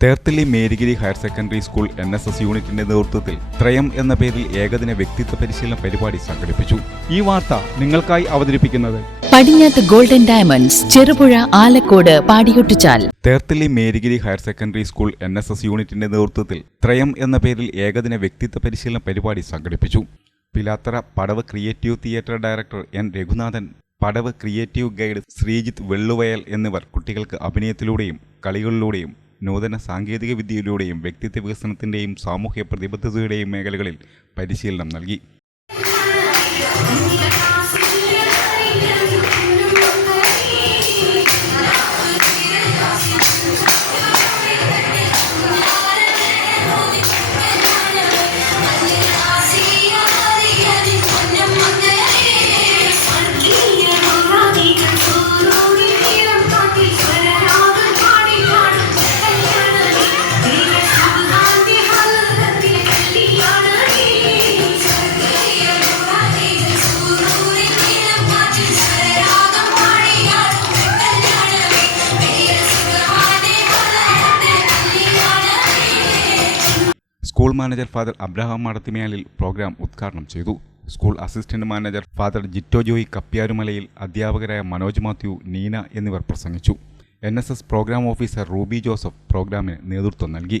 Therthally Merigiri higher secondary school N S S യൂണിറ്റിന്റെ നേതൃത്വത്തിൽ ത്രയം എന്ന പേരിൽ ഏകദിന വ്യക്തിത്വ പരിശീലന പരിപാടി സംഘടിപ്പിച്ചു. ഈ വാർത്ത നിങ്ങൾക്കായി അവതരിപ്പിക്കുന്നത് Padinjath golden diamonds Cherupuzha Alakode Padiyottuchal. Therthally Marygiri higher secondary school N S S യൂണിറ്റിന്റെ നേതൃത്വത്തിൽ ത്രയം എന്ന പേരിൽ ഏകദിന വ്യക്തിത്വ പരിശീലന പരിപാടി സംഘടിപ്പിച്ചു. Pilathara Padavu creative theatre director N Raghunathan Padavu creative guide Sreejith Velluvayal എന്നിവർ കുട്ടികൾക്ക് അഭിനയത്തിലൂടെയും കളികളിലൂടെയും നൂതന സാങ്കേതിക വിദ്യയിലൂടെയും വ്യക്തിത്വ വികസനത്തിന്റെയും സാമൂഹ്യ പ്രതിബദ്ധതയുടെയും മേഖലകളിൽ പരിശീലനം നൽകി. School manager father Abraham Madathimayalil programme ഉദ്ഘാടനം ചെയ്തു. School assistant manager father Jito Joy Kappyarumalayil അധ്യാപകരായ മനോജ് മാത്യു നീന എന്നിവർ പ്രസംഗിച്ചു. N S S programme officer Ruby Joseph പ്രോഗ്രാമിന് നേതൃത്വം നൽകി.